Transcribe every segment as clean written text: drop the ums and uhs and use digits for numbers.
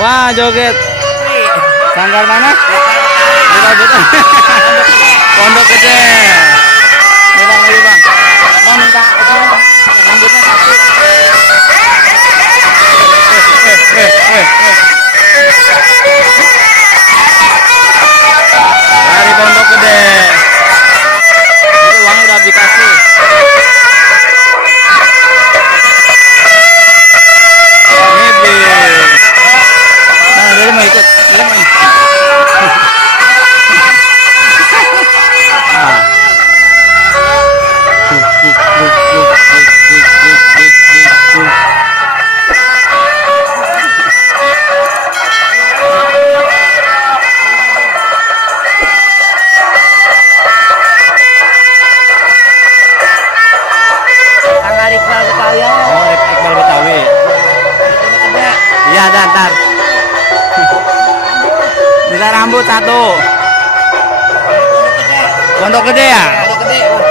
Wah, joget. Sanggar mana? Pondok Gede. Nih Bang, ayo Bang. Mau minta rambutnya satu. Dari Pondok Gede. Itu uangnya udah dikasih. Nah, dia mau ikut. Dia mau. Iqbal Betawi. Oh, Iqbal Betawi. Iya, ntar. Bisa rambut satu. Pondok Gede ya?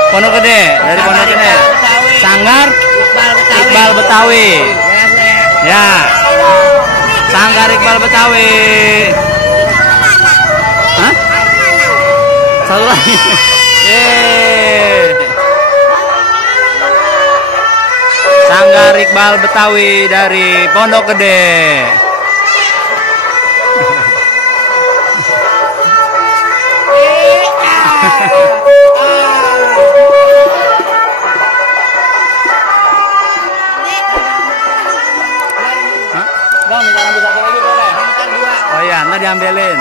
Pondok Gede, dari Pondok Gede. Sanggar Iqbal Betawi. Ya. Sanggar Iqbal Betawi. Hah? Satu lagi. Sanggar Iqbal Betawi dari Pondok Gede. Bang, minta rambut satu lagi boleh? Oh iya, ntar diambilin.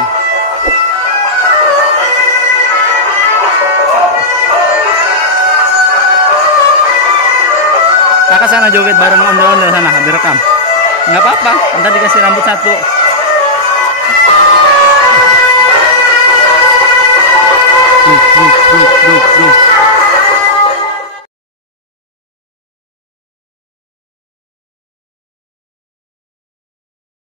Kakak sana joget bareng ondel-ondel sana, direkam. Nggak apa-apa, ntar dikasih rambut satu.